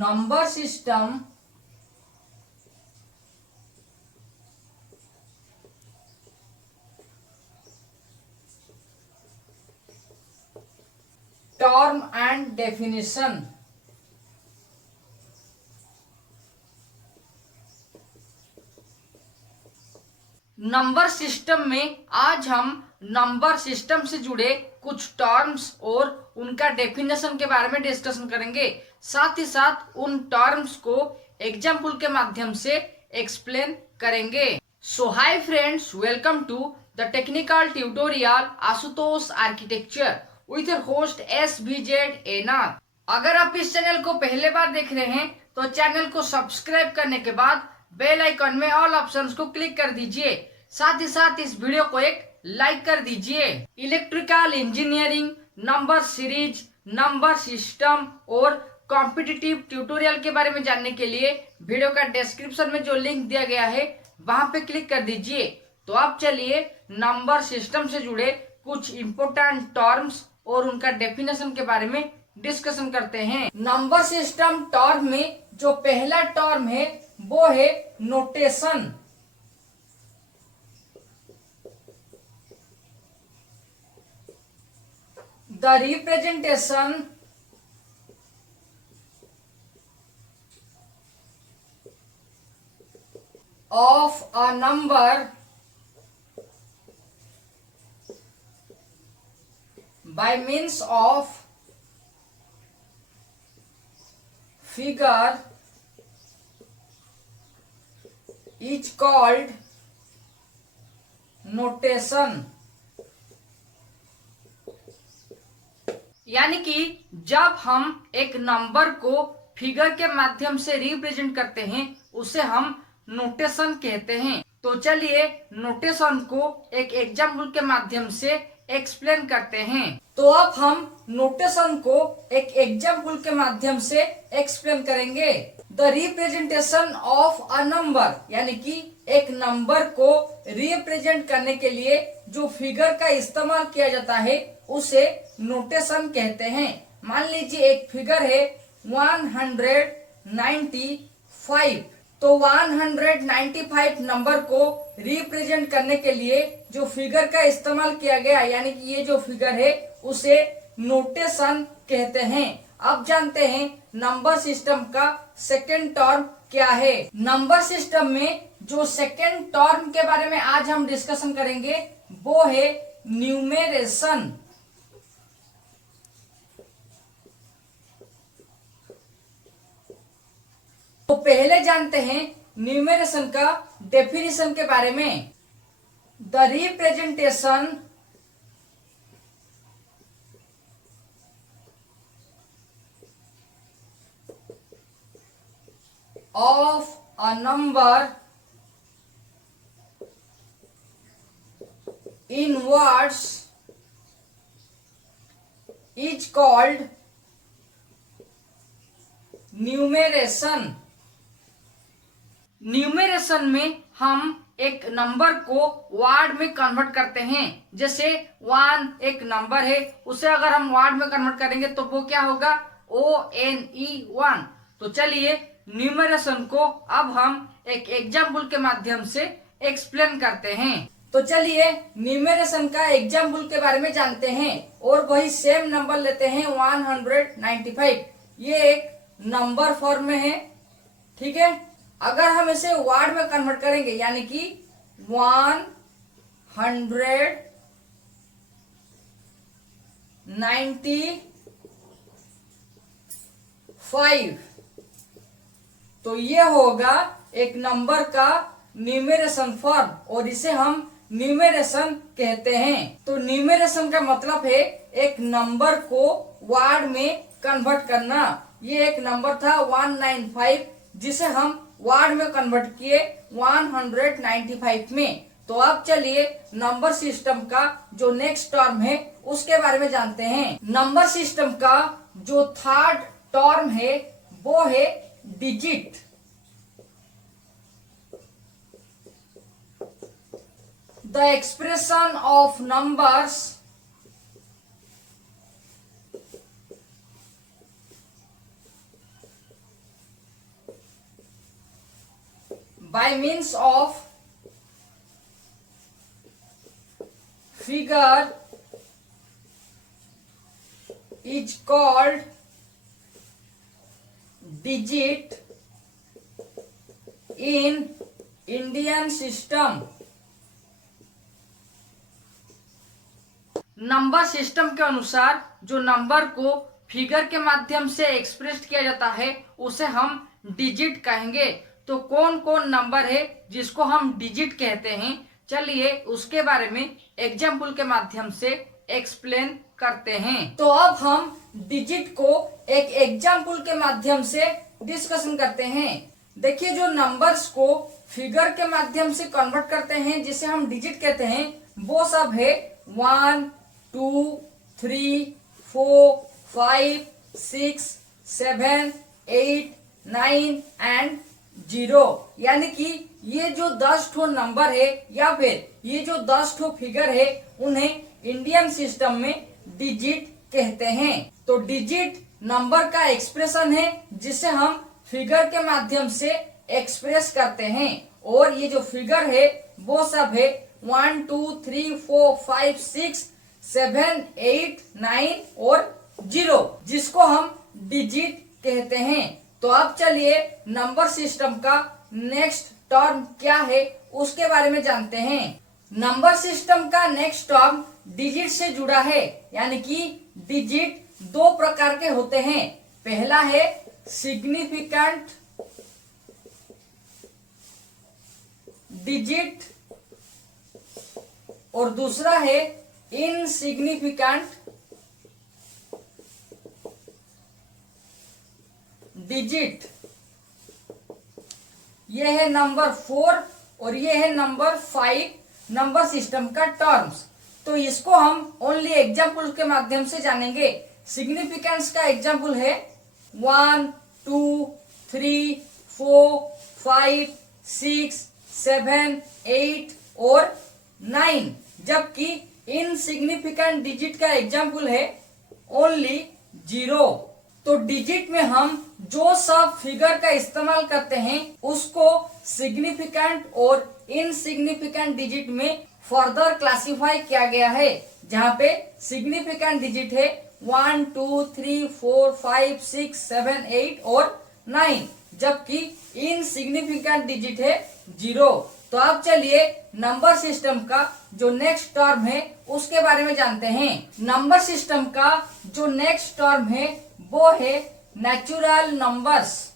Number system term and definition. Number system में आज हम नंबर सिस्टम से जुड़े कुछ टर्म्स और उनका डेफिनेशन के बारे में डिस्कशन करेंगे। साथ ही साथ उन टर्म्स को एग्जाम्पल के माध्यम से एक्सप्लेन करेंगे। So hi friends, welcome to the technical tutorial Ashutosh architecture with your host SBZ एनाथ। अगर आप इस चैनल को पहले बार देख रहे हैं तो चैनल को सब्सक्राइब करने के बाद बेल आइकन में ऑल ऑप्शंस को क्लिक कर दीजिए। साथ ही साथ इस वीडियो को एक लाइक कर दीजिए। Electrical engineering, number series, number system और कॉम्पिटिटिव ट्यूटोरियल के बारे में जानने के लिए वीडियो का डिस्क्रिप्शन में जो लिंक दिया गया है वहां पे क्लिक कर दीजिए। तो अब चलिए नंबर सिस्टम से जुड़े कुछ इंपोर्टेंट टर्म्स और उनका डेफिनेशन के बारे में डिस्कशन करते हैं। नंबर सिस्टम टर्म में जो पहला टर्म है वो है notation. The representation of a number by means of figure is called notation। यानी कि जब हम एक नंबर को फिगर के माध्यम से रिप्रेजेंट करते हैं उसे हम नोटेशन कहते हैं। तो चलिए नोटेशन को एक एग्जाम्पल के माध्यम से एक्सप्लेन करते हैं। तो अब हम नोटेशन को एक एग्जाम्पल के माध्यम से एक्सप्लेन करेंगे। The representation of a number, यानी कि एक नंबर को रिप्रेजेंट करने के लिए जो फिगर का इस्तेमाल किया जाता है उसे नोटेशन कहते हैं। मान लीजिए एक फिगर है 195। तो 195 नंबर को रिप्रेजेंट करने के लिए जो फिगर का इस्तेमाल किया गया, यानी कि ये जो फिगर है उसे नोटेशन कहते हैं। अब जानते हैं नंबर सिस्टम का सेकेंड टर्म क्या है। नंबर सिस्टम में जो सेकेंड टर्म के बारे में आज हम डिस्कशन करेंगे वो है न्यूमेरेशन। तो पहले जानते हैं न्यूमेरेशन का डेफिनेशन के बारे में। The representation of a number in words is called numeration. Numeration में हम एक नंबर को वर्ड में कन्वर्ट करते हैं। जैसे 1 एक नंबर है, उसे अगर हम वर्ड में कन्वर्ट करेंगे तो वो क्या होगा, ONE 1। तो चलिए न्यूमेरेशन को अब हम एक एग्जाम्पल के माध्यम से एक्सप्लेन करते हैं। तो चलिए न्यूमेरेशन का एग्जाम्पल के बारे में जानते हैं और वही सेम नंबर लेते हैं 195। ये एक नंबर फॉर्म में है, ठीक है। अगर हम इसे वर्ड में कन्वर्ट करेंगे यानी कि 195, तो ये होगा एक नंबर का न्यूमेरेशन फॉर्म और इसे हम न्यूमेरेशन कहते हैं। तो न्यूमेरेशन का मतलब है एक नंबर को वर्ड में कन्वर्ट करना। ये एक नंबर था 195 जिसे हम वर्ड में कन्वर्ट किए 195 में। तो अब चलिए नंबर सिस्टम का जो नेक्स्ट टर्म है उसके बारे में जानते हैं। नंबर सिस्टम का जो थर्ड टर्म है वो है digit. The expression of numbers by means of figure is called digit in Indian system। Number system के अनुसार जो नंबर को फिगर के माध्यम से एक्सप्रेस किया जाता है उसे हम डिजिट कहेंगे। तो कौन कौन नंबर है जिसको हम डिजिट कहते हैं, चलिए उसके बारे में एग्जाम्पल के माध्यम से एक्सप्लेन करते हैं। तो अब हम डिजिट को एक एग्जाम्पल के माध्यम से डिस्कशन करते हैं। देखिए, जो नंबर्स को फिगर के माध्यम से कन्वर्ट करते हैं जिसे हम डिजिट कहते हैं, वो सब है 1 2 3 4 5 6 7 8 9 एंड 0। यानी कि ये जो 10 ठो नंबर है या फिर ये जो 10 ठो फिगर है उन्हें इंडियन सिस्टम में डिजिट कहते हैं। तो डिजिट नंबर का एक्सप्रेशन है जिसे हम फिगर के माध्यम से एक्सप्रेस करते हैं। और ये जो फिगर है वो सब है 1 2 3 4 5 6 7 8 9 और 0, जिसको हम डिजिट कहते हैं। तो अब चलिए नंबर सिस्टम का नेक्स्ट टर्म क्या है उसके बारे में जानते हैं। नंबर सिस्टम का नेक्स्ट टर्म डिजिट से जुड़ा है, यानी कि डिजिट दो प्रकार के होते हैं। पहला है सिग्निफिकेंट डिजिट और दूसरा है इनसिग्निफिकेंट डिजिट। ये है नंबर 4 और ये है नंबर 5 नंबर सिस्टम का टर्म्स। तो इसको हम ओनली एग्जाम्पल के माध्यम से जानेंगे। सिग्निफिकेंस का एग्जाम्पल है 1 2 3 4 5 6 7 8 और 9, जबकि इनसिग्निफिकेंट डिजिट का एग्जाम्पल है ओनली 0। तो डिजिट में हम जो सब फिगर का इस्तेमाल करते हैं उसको सिग्निफिकेंट और इनसिग्निफिकेंट डिजिट में फर्दर क्लासिफाई किया गया है, जहाँ पे सिग्निफिकेंट डिजिट है 1 2 3 4 5 6 7 8 और 9, जबकि इनसिग्निफिकेंट डिजिट है 0। तो अब चलिए नंबर सिस्टम का जो नेक्स्ट टर्म है उसके बारे में जानते हैं। नंबर सिस्टम का जो नेक्स्ट टर्म है वो है नेचुरल नंबर्स।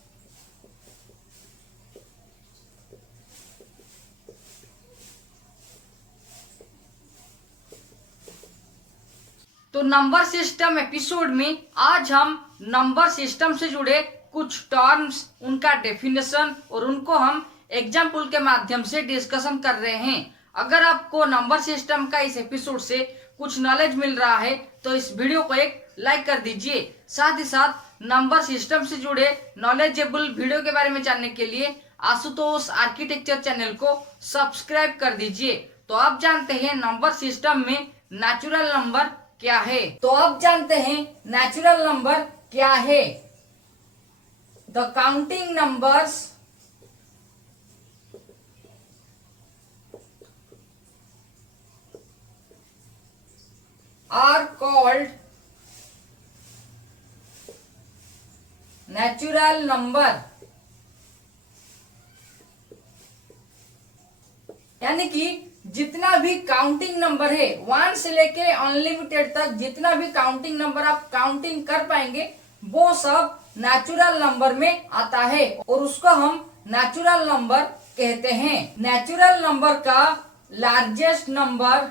तो नंबर सिस्टम एपिसोड में आज हम नंबर सिस्टम से जुड़े कुछ टर्म्स, उनका डेफिनेशन और उनको हम एग्जाम्पल के माध्यम से डिस्कशन कर रहे हैं। अगर आपको नंबर सिस्टम का इस एपिसोड से कुछ नॉलेज मिल रहा है तो इस वीडियो को एक लाइक कर दीजिए। साथ ही साथ नंबर सिस्टम से जुड़े नॉलेजेबल वीडियो के बारे में जानने के लिए आशुतोष आर्किटेक्चर चैनल को सब्सक्राइब कर दीजिए। तो अब जानते हैं नंबर सिस्टम में नेचुरल नंबर क्या है। तो अब जानते हैं नेचुरल नंबर क्या है। The counting numbers are called natural number। यानी कि जितना भी काउंटिंग नंबर है 1 से लेके अनलिमिटेड तक, जितना भी काउंटिंग नंबर आप काउंटिंग कर पाएंगे वो सब नेचुरल नंबर में आता है और उसको हम नेचुरल नंबर कहते हैं। नेचुरल नंबर का लार्जेस्ट नंबर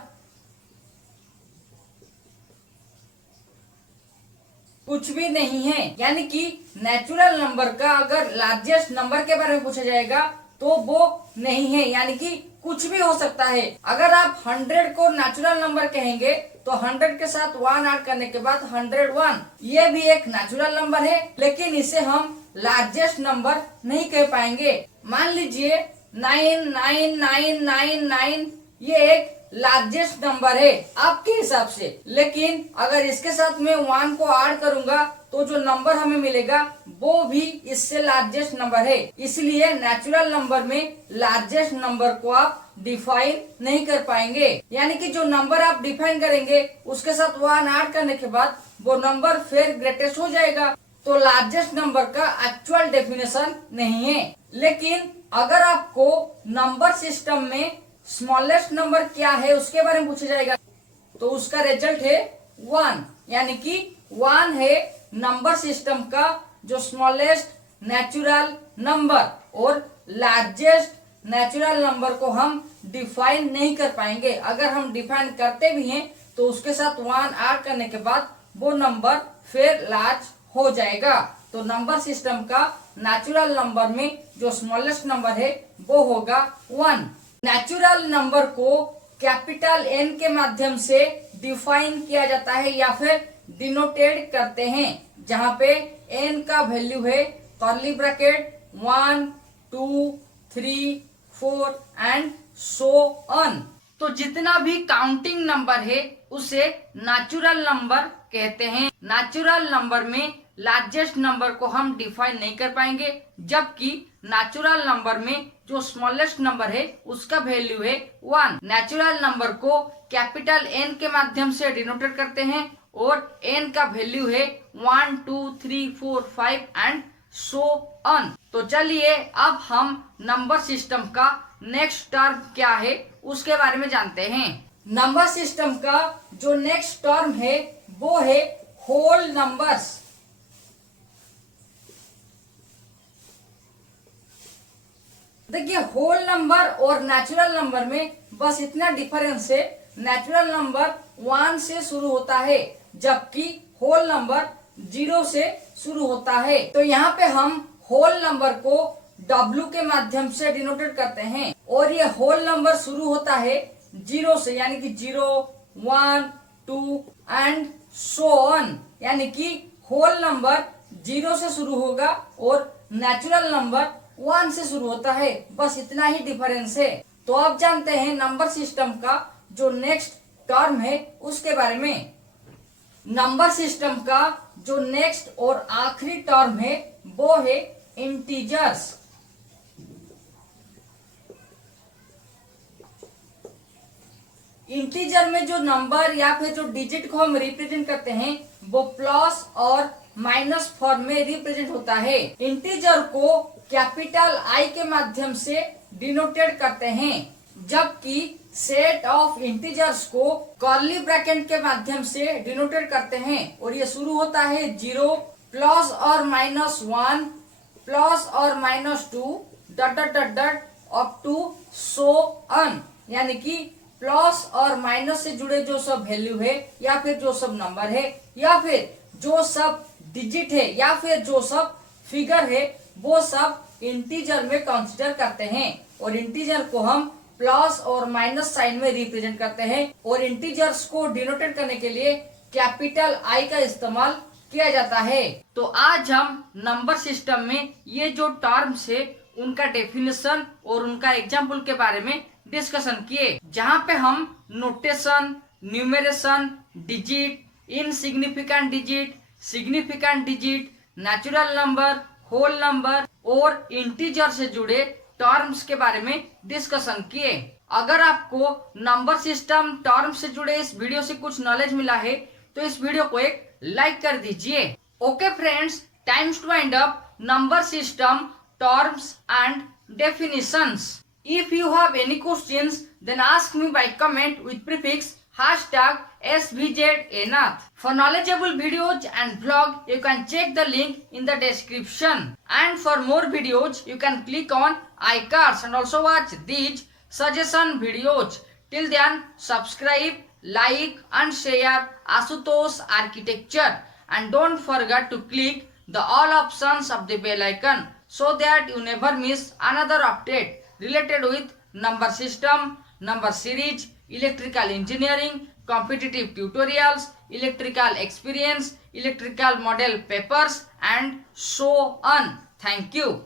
कुछ भी नहीं है। यानी कि नेचुरल नंबर का अगर लार्जेस्ट नंबर के बारे में पूछा जाएगा तो वो नहीं है, यानी कि कुछ भी हो सकता है। अगर आप 100 को नेचुरल नंबर कहेंगे तो 100 के साथ 1 ऐड करने के बाद 101, ये भी एक नेचुरल नंबर है, लेकिन इसे हम लार्जेस्ट नंबर नहीं कह पाएंगे। मान लीजिए 99999, ये एक लार्जेस्ट नंबर है आपके हिसाब से, लेकिन अगर इसके साथ मैं 1 को ऐड करूंगा तो जो नंबर हमें मिलेगा वो भी इससे लार्जेस्ट नंबर है। इसलिए नेचुरल नंबर में लार्जेस्ट नंबर को आप डिफाइन नहीं कर पाएंगे। यानी कि जो नंबर आप डिफाइन करेंगे उसके साथ 1 ऐड करने के बाद वो नंबर फिर ग्रेटेस्ट हो जाएगा। तो लार्जेस्ट नंबर का एक्चुअल डेफिनेशन नहीं है। लेकिन अगर आपको नंबर सिस्टम में स्मॉलेस्ट नंबर क्या है उसके बारे में पूछा जाएगा तो उसका रिजल्ट है 1। यानी कि 1 है नंबर सिस्टम का जो स्मॉलेस्ट नेचुरल नंबर, और लार्जेस्ट नेचुरल नंबर को हम डिफाइन नहीं कर पाएंगे। अगर हम डिफाइन करते भी हैं तो उसके साथ 1 ऐड करने के बाद वो नंबर फिर लार्ज हो जाएगा। तो नंबर सिस्टम का नेचुरल नंबर में जो स्मॉलेस्ट नंबर है वो होगा 1। नेचुरल नंबर को कैपिटल N के माध्यम से डिफाइन किया जाता है या फिर डिनोटेड करते हैं, जहां पे N का वैल्यू है curly bracket 1, 2, 3, 4 and so on. तो जितना भी काउंटिंग नंबर है उसे नेचुरल नंबर कहते हैं। नेचुरल नंबर में लार्जेस्ट नंबर को हम डिफाइन नहीं कर पाएंगे, जबकि नेचुरल नंबर में जो स्मॉलेस्ट नंबर है उसका वैल्यू है 1। नेचुरल नंबर को कैपिटल N के माध्यम से डिनोटेड करते हैं और N का वैल्यू है 1, 2, 3, 4, 5 एंड सो ऑन। तो चलिए अब हम नंबर सिस्टम का नेक्स्ट टर्म क्या है उसके बारे में जानते हैं। नंबर सिस्टम का जो नेक्स्ट टर्म है वो है होल नंबर्स। देखिए, होल नंबर और नेचुरल नंबर में बस इतना डिफरेंस है, नेचुरल नंबर 1 से शुरू होता है जबकि होल नंबर 0 से शुरू होता है। तो यहाँ पे हम होल नंबर को W के माध्यम से डिनोटेड करते हैं और ये होल नंबर शुरू होता है 0 से, यानी कि 0, 1, 2 एंड सो ऑन। यानी कि होल नंबर 0 से शुरू होगा और नेचुरल नंबर 1 से शुरू होता है। बस इतना ही डिफरेंस है। तो आप जानते हैं नंबर सिस्टम का जो नेक्स्ट टर्म है उसके बारे में। नंबर सिस्टम का जो नेक्स्ट और आखिरी टर्म है वो है इंटीजर्स। इंटीजर में जो नंबर या फिर जो डिजिट को हम रिप्रेजेंट करते हैं वो प्लस और माइनस फॉर्म में रिप्रेजेंट होता है। इंटीजर को कैपिटल I के माध्यम से डिनोटेड करते हैं, जबकि सेट ऑफ इंटीजर्स को कर्ली ब्रैकेट के माध्यम से डिनोटेड करते हैं और ये शुरू होता है 0, प्लस और माइनस 1, प्लस और minus 2 dot dot dot dot up to so on. यानी कि प्लस और माइनस से जुड़े जो सब वैल्यू है या फिर जो सब नंबर है या फिर जो सब डिजिट है या फिर जो सब फिगर है वो सब इंटीजर में कंसीडर करते हैं और इंटीजर को हम प्लस और माइनस साइन में रिप्रेजेंट करते हैं और इंटीजर्स को डिनोटेड करने के लिए कैपिटल I का इस्तेमाल किया जाता है। तो आज हम नंबर सिस्टम में ये जो टर्म्स है उनका डेफिनेशन और उनका एग्जाम्पल के बारे में डिस्कशन किए, जहाँ पे हम notation, numeration, digit, insignificant digit, significant digit, natural number, whole number और इंटीजर से जुड़े टर्म्स के बारे में डिस्कशन किए। अगर आपको नंबर सिस्टम टर्म्स से जुड़े इस वीडियो से कुछ नॉलेज मिला है तो इस वीडियो को एक लाइक कर दीजिए। Okay friends, times to wind up number system terms and definitions. If you have any questions, then ask me by comment with prefix #SVZNath. For knowledgeable videos and vlog, you can check the link in the description. And for more videos, you can click on iCards and also watch these suggestion videos. Till then, subscribe, like and share Asutosh Architecture. And don't forget to click the all options of the bell icon so that you never miss another update related with number system, number series, electrical engineering, competitive tutorials, electrical experience, electrical model papers and so on. Thank you.